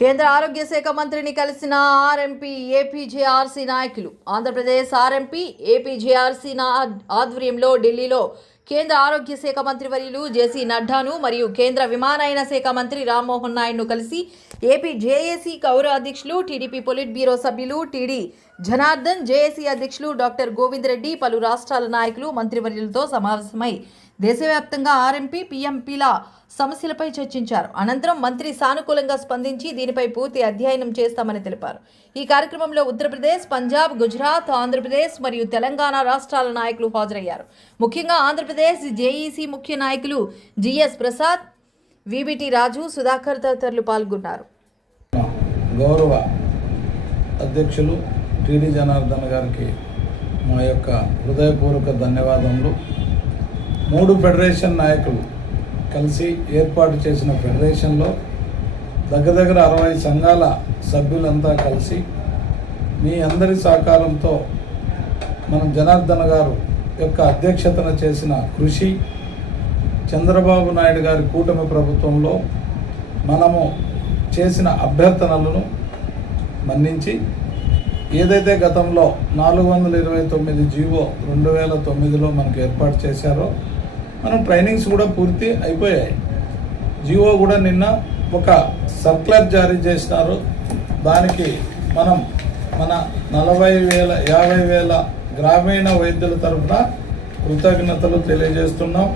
కేంద్ర ఆరోగ్య శాఖ మంత్రిని కలిసిన ఆర్ఎంపీ ఏపీజేఆర్సీ నాయకులు. ఆంధ్రప్రదేశ్ ఆర్ఎంపీ ఏపీజేఆర్సీ ఆధ్వర్యంలో ఢిల్లీలో కేంద్ర ఆరోగ్య శాఖ మంత్రి వర్యులు జేసీ నడ్డాను మరియు కేంద్ర విమానయాన శాఖ మంత్రి రామ్మోహన్ నాయుడును కలిసి ఏపీ జేఏసీ గౌరవ అధ్యక్షులు, టీడీపీ పొలిట్ బ్యూరో సభ్యులు టీడీ జనార్దన్, జేఏసీ అధ్యక్షులు డాక్టర్ గోవింద్ రెడ్డి, పలు రాష్ట్రాల నాయకులు మంత్రివర్యులతో సమావేశమై దేశవ్యాప్తంగా ఆర్ఎంపీ, పీఎంపీల సమస్యలపై చర్చించారు. అనంతరం మంత్రి సానుకూలంగా స్పందించి దీనిపై పూర్తి అధ్యయనం చేస్తామని తెలిపారు. ఈ కార్యక్రమంలో ఉత్తరప్రదేశ్, పంజాబ్, గుజరాత్, ఆంధ్రప్రదేశ్ మరియు తెలంగాణ రాష్ట్రాల నాయకులు హాజరయ్యారు. ముఖ్యంగా ఆంధ్రప్రదేశ్ జేఈసీ ముఖ్య నాయకులు జిఎస్ ప్రసాద్, విబిటి రాజు, సుధాకర్ తదితరులు పాల్గొన్నారు. గౌరవ అధ్యక్షులు టీడీ జనార్దన్ గారికి మా యొక్క హృదయపూర్వక ధన్యవాదములు. 3 ఫెడరేషన్ నాయకులు కలిసి ఏర్పాటు చేసిన ఫెడరేషన్లో దగ్గర 60 సంఘాల సభ్యులంతా కలిసి మీ అందరి సహకారంతో మనం జనార్దన్ గారు యొక్క అధ్యక్షతన చేసిన కృషి, చంద్రబాబు నాయుడు గారి కూటమి ప్రభుత్వంలో మనము చేసిన అభ్యర్థనలను మన్నించి ఏదైతే గతంలో 429 జీవో 2009లో మనకు ఏర్పాటు చేశారో మనం ట్రైనింగ్స్ కూడా పూర్తి అయిపోయాయి. జీవో కూడా నిన్న ఒక సర్క్యులర్ జారీ చేసినారు. దానికి మనం మన 50,000 గ్రామీణ వైద్యుల తరఫున కృతజ్ఞతలు తెలియజేస్తున్నాం.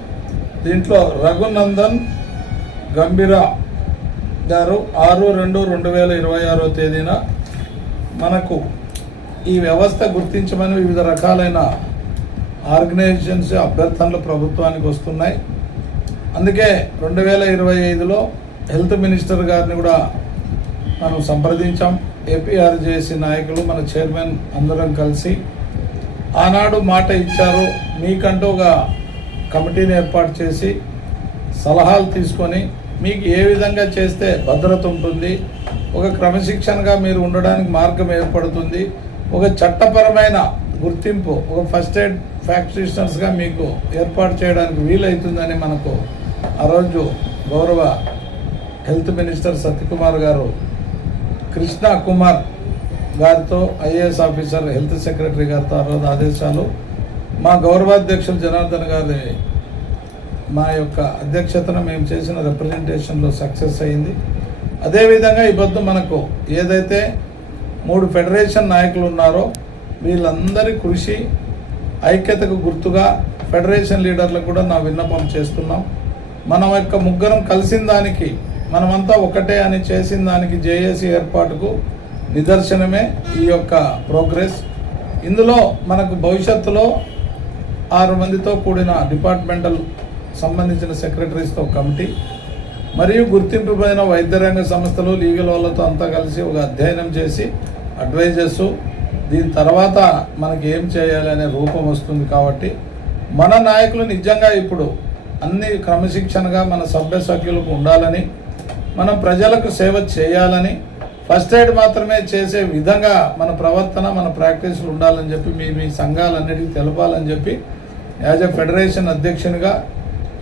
దీంట్లో రఘునందన్ గంభీరా గారు 6/2/2026 తేదీన మనకు ఈ వ్యవస్థ గుర్తించమని వివిధ రకాలైన ఆర్గనైజేషన్స్ అభ్యర్థనలు ప్రభుత్వానికి వస్తున్నాయి. అందుకే 2025లో హెల్త్ మినిస్టర్ గారిని కూడా మనం సంప్రదించాం. ఏపీఆర్జేసీ నాయకులు, మన చైర్మన్ అందరం కలిసి ఆనాడు మాట ఇచ్చారు. మీకంటూ ఒక కమిటీని ఏర్పాటు చేసి సలహాలు తీసుకొని మీకు ఏ విధంగా చేస్తే భద్రత ఉంటుంది, ఒక క్రమశిక్షణగా మీరు ఉండడానికి మార్గం ఏర్పడుతుంది, ఒక చట్టపరమైన గుర్తింపు, ఒక ఫస్ట్ ఎయిడ్ ప్రాక్టీషనర్స్గా మీకు ఏర్పాటు చేయడానికి వీలవుతుందని మనకు ఆ రోజు గౌరవ హెల్త్ మినిస్టర్ సత్యకుమార్ గారు కృష్ణ కుమార్ గారితో, ఐఏఎస్ ఆఫీసర్, హెల్త్ సెక్రటరీ గారితో ఆ రోజు ఆదేశాలు. మా గౌరవాధ్యక్షులు జనార్దన్ గారి మా యొక్క అధ్యక్షతన మేము చేసిన రిప్రజెంటేషన్లో సక్సెస్ అయింది. అదేవిధంగా ఈ పొద్దు మనకు ఏదైతే 3 ఫెడరేషన్ నాయకులు ఉన్నారో వీళ్ళందరి కృషి, ఐక్యతకు గుర్తుగా ఫెడరేషన్ లీడర్లకు కూడా నా విన్నపం చేస్తున్నాం. మనం యొక్క ముగ్గురం కలిసిన దానికి, మనమంతా ఒకటే అని చేసిన దానికి జేఏసీ ఏర్పాటుకు నిదర్శనమే ఈ యొక్క ప్రోగ్రెస్. ఇందులో మనకు భవిష్యత్తులో 6 మందితో కూడిన డిపార్ట్మెంటల్ సంబంధించిన సెక్రటరీస్తో కమిటీ మరియు గుర్తింపు పొందిన వైద్య రంగ సంస్థలు, లీగల్ వాళ్ళతో అంతా కలిసి ఒక అధ్యయనం చేసి అడ్వైజర్సు, దీని తర్వాత మనకి ఏం చేయాలి అనే రూపం వస్తుంది. కాబట్టి మన నాయకులు నిజంగా ఇప్పుడు అన్ని క్రమశిక్షణగా మన సభ్యులకు ఉండాలని, మనం ప్రజలకు సేవ చేయాలని, ఫస్ట్ ఎయిడ్ మాత్రమే చేసే విధంగా మన ప్రవర్తన, మన ప్రాక్టీసులు ఉండాలని చెప్పి మీ సంఘాలన్నిటికీ తెలపాలని చెప్పి యాజ్ ఎ ఫెడరేషన్ అధ్యక్షునిగా,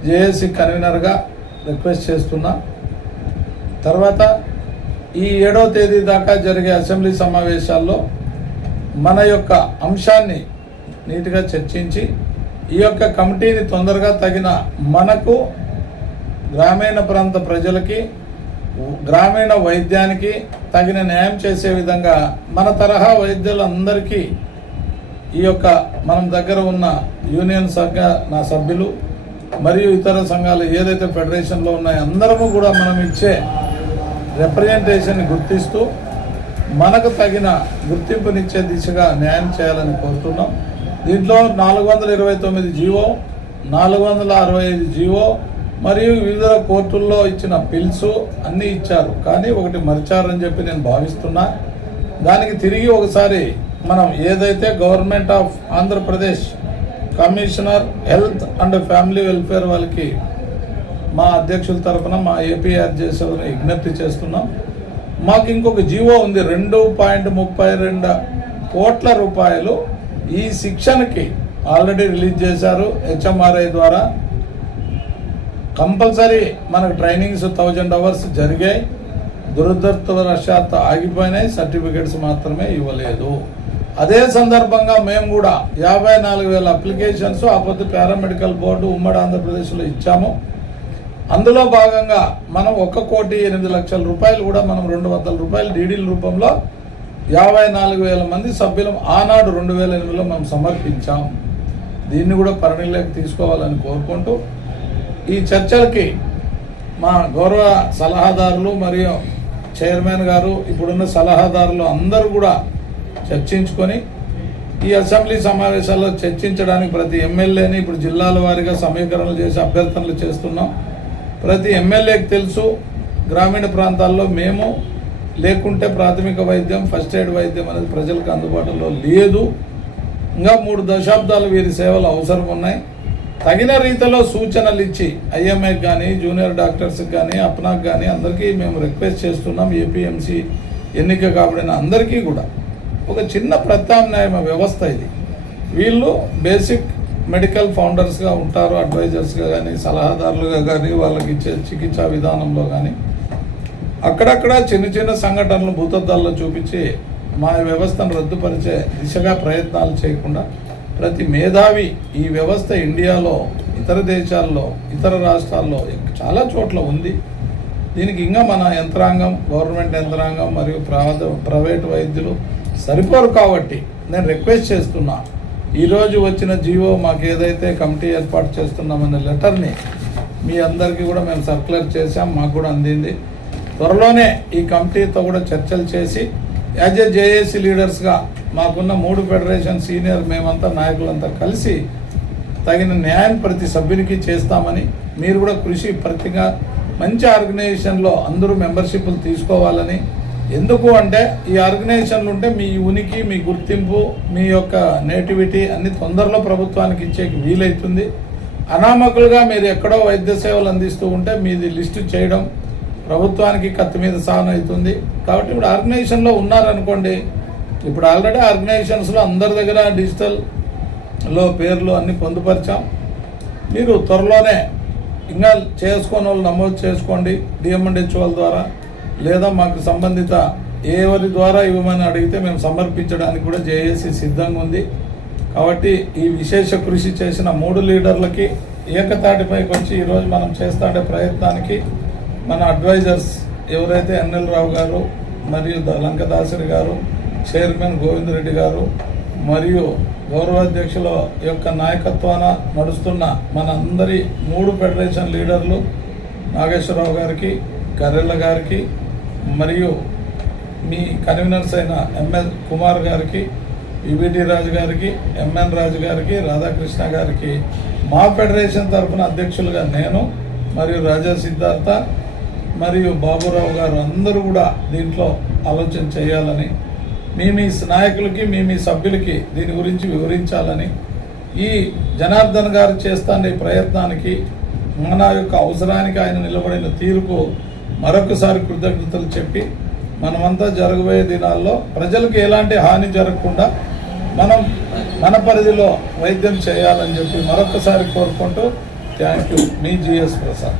జేఏసీ కన్వీనర్గా రిక్వెస్ట్ చేస్తున్నా. తర్వాత ఈ 7వ తేదీ దాకా జరిగే అసెంబ్లీ సమావేశాల్లో మన యొక్క అంశాన్ని నీట్గా చర్చించి ఈ యొక్క కమిటీని తొందరగా తగిన మనకు గ్రామీణ ప్రాంత ప్రజలకి, గ్రామీణ వైద్యానికి తగిన న్యాయం చేసే విధంగా మన తరహా వైద్యులందరికీ ఈ యొక్క మనం దగ్గర ఉన్న యూనియన్ సంఘ నా సభ్యులు మరియు ఇతర సంఘాలు ఏదైతే ఫెడరేషన్లో ఉన్నాయో అందరము కూడా మనం ఇచ్చే రిప్రజెంటేషన్ని గుర్తిస్తూ మనకు తగిన గుర్తింపునిచ్చే దిశగా న్యాయం చేయాలని కోరుతున్నాం. దీంట్లో 429 జీవో, 465 జీవో మరియు వివిధ కోర్టుల్లో ఇచ్చిన పిల్స్ అన్నీ ఇచ్చారు. కానీ ఒకటి మరిచారని చెప్పి నేను భావిస్తున్నా. దానికి తిరిగి ఒకసారి మనం ఏదైతే government of Andhra Pradesh commissioner health and family welfare వాళ్ళకి మా అధ్యక్షుల తరఫున, మా ఏపీఆర్జేసీ విజ్ఞప్తి చేస్తున్నాం. మాకు ఇంకొక జీవో ఉంది, 2.32 కోట్ల రూపాయలు ఈ శిక్షణకి ఆల్రెడీ రిలీజ్ చేశారు హెచ్ఎంఆర్ఐ ద్వారా. కంపల్సరీ మనకు ట్రైనింగ్స్ 1000 hours జరిగాయి. దురదృష్టవశాత్తు ఆగిపోయినాయి, సర్టిఫికెట్స్ మాత్రమే ఇవ్వలేదు. అదే సందర్భంగా మేము కూడా 54,000 అప్లికేషన్స్ ఆపొద్దు పారామెడికల్ బోర్డు ఉమ్మడి ఆంధ్రప్రదేశ్లో ఇచ్చాము. అందులో భాగంగా మనం 1,08,00,000 రూపాయలు కూడా మనం 200 రూపాయలు డీడీల రూపంలో 54,000 మంది సభ్యులం ఆనాడు 2008లో మనం సమర్పించాం. దీన్ని కూడా పరిగణలోకి తీసుకోవాలని కోరుకుంటూ ఈ చర్చలకి మా గౌరవ సలహాదారులు మరియు చైర్మన్ గారు, ఇప్పుడున్న సలహాదారులు అందరూ కూడా చర్చించుకొని ఈ అసెంబ్లీ సమావేశాల్లో చర్చించడానికి ప్రతి ఎమ్మెల్యేని ఇప్పుడు జిల్లాల వారీగా సమీకరణలు చేసి అభ్యర్థనలు చేస్తున్నాం. ప్రతి ఎమ్మెల్యేకి తెలుసు గ్రామీణ ప్రాంతాల్లో మేము లేకుంటే ప్రాథమిక వైద్యం, ఫస్ట్ ఎయిడ్ వైద్యం అనేది ప్రజలకు అందుబాటులో లేదు. ఇంకా 3 దశాబ్దాలు వీరి సేవలు అవసరం ఉన్నాయి. తగిన రీతిలో సూచనలు ఇచ్చి ఐఎంఏకి కానీ జూనియర్ డాక్టర్స్కి కానీ అప్నాకి కానీ అందరికీ మేము రిక్వెస్ట్ చేస్తున్నాం. ఏపీఎంసీ ఎన్నిక కాబడిన అందరికీ కూడా ఒక చిన్న ప్రత్యామ్నాయ వ్యవస్థ ఇది. వీళ్ళు బేసిక్ మెడికల్ ఫౌండర్స్గా ఉంటారు, అడ్వైజర్స్గా కానీ సలహాదారులుగా కానీ వాళ్ళకి ఇచ్చే చికిత్సా విధానంలో కానీ అక్కడక్కడ చిన్న చిన్న సంఘటనలు భూతద్దాల్లో చూపించి మా వ్యవస్థను రద్దుపరిచే దిశగా ప్రయత్నాలు చేయకుండా ప్రతి మేధావి ఈ వ్యవస్థ ఇండియాలో, ఇతర దేశాల్లో, ఇతర రాష్ట్రాల్లో చాలా చోట్ల ఉంది. దీనికి ఇంకా మన యంత్రాంగం, గవర్నమెంట్ యంత్రాంగం మరియు ప్రైవేటు వైద్యులు సరిపోరు. కాబట్టి నేను రిక్వెస్ట్ చేస్తున్నా, ఈరోజు వచ్చిన జీవో మాకు ఏదైతే కమిటీ ఏర్పాటు చేస్తున్నామనే లెటర్ని మీ అందరికీ కూడా మేము సర్క్యులర్ చేశాం, మాకు కూడా అందింది. త్వరలోనే ఈ కమిటీతో కూడా చర్చలు చేసి యాజ్ ఏ జేఏసీ లీడర్స్గా మాకున్న 3 ఫెడరేషన్ సీనియర్ మేమంతా నాయకులంతా కలిసి తగిన న్యాయం ప్రతి సభ్యునికి చేస్తామని, మీరు కూడా కృషి ప్రతిగా మంచి ఆర్గనైజేషన్లో అందరూ మెంబర్షిప్లు తీసుకోవాలని. ఎందుకు అంటే ఈ ఆర్గనైజేషన్లు ఉంటే మీ ఉనికి, మీ గుర్తింపు, మీ యొక్క నేటివిటీ అన్ని తొందరలో ప్రభుత్వానికి ఇచ్చేకి వీలవుతుంది. అనామకులుగా మీరు ఎక్కడో వైద్య సేవలు అందిస్తూ ఉంటే మీది లిస్టు చేయడం ప్రభుత్వానికి కత్తి మీద సాన్ అవుతుంది. కాబట్టి ఇప్పుడు ఆర్గనైజేషన్లో ఉన్నారనుకోండి, ఇప్పుడు ఆల్రెడీ ఆర్గనైజేషన్స్లో అందరి దగ్గర డిజిటల్లో పేర్లు అన్నీ పొందుపరిచాం. మీరు త్వరలోనే ఇంకా చేసుకున్న వాళ్ళు నమోదు చేసుకోండి డిఎంఎండ్హెచ్ఓల ద్వారా, లేదా మాకు సంబంధిత ఎవరి ద్వారా ఇవ్వమని అడిగితే మేము సమర్పించడానికి కూడా జేఏసీ సిద్ధంగా ఉంది. కాబట్టి ఈ విశేష కృషి చేసిన 3 లీడర్లకి ఏకతాటిపైకి వచ్చి ఈరోజు మనం చేస్తాడే ప్రయత్నానికి మన అడ్వైజర్స్ ఎవరైతే ఎన్ఎల్ రావు గారు మరియు లంకదాసరి గారు, చైర్మన్ గోవిందరెడ్డి గారు మరియు గౌరవాధ్యక్షుల యొక్క నాయకత్వాన నడుస్తున్న మన అందరి 3 ఫెడరేషన్ లీడర్లు నాగేశ్వరరావు గారికి, కర్రెళ్ళ గారికి మరియు మీ కన్వీనర్స్ అయిన ఎంఎల్ కుమార్ గారికి, ఈబీటీ రాజు గారికి, ఎంఎన్ రాజు గారికి, రాధాకృష్ణ గారికి, మా ఫెడరేషన్ తరఫున అధ్యక్షులుగా నేను మరియు రాజా సిద్ధార్థ మరియు బాబురావు గారు అందరూ కూడా దీంట్లో ఆలోచన చేయాలని, మీ నాయకులకి, మీ సభ్యులకి దీని గురించి వివరించాలని, ఈ జనార్దన్ గారు చేస్తున్న ఈ ప్రయత్నానికి, మన యొక్క అవసరానికి ఆయన నిలబడిన తీరుకు మరొకసారి కృతజ్ఞతలు చెప్పి మనమంతా జరగబోయే దినాల్లో ప్రజలకు ఎలాంటి హాని జరగకుండా మనం మన పరిధిలో వైద్యం చేయాలని చెప్పి మరొకసారి కోరుకుంటూ థ్యాంక్ యూ. మీ జిఎస్ ప్రసాద్.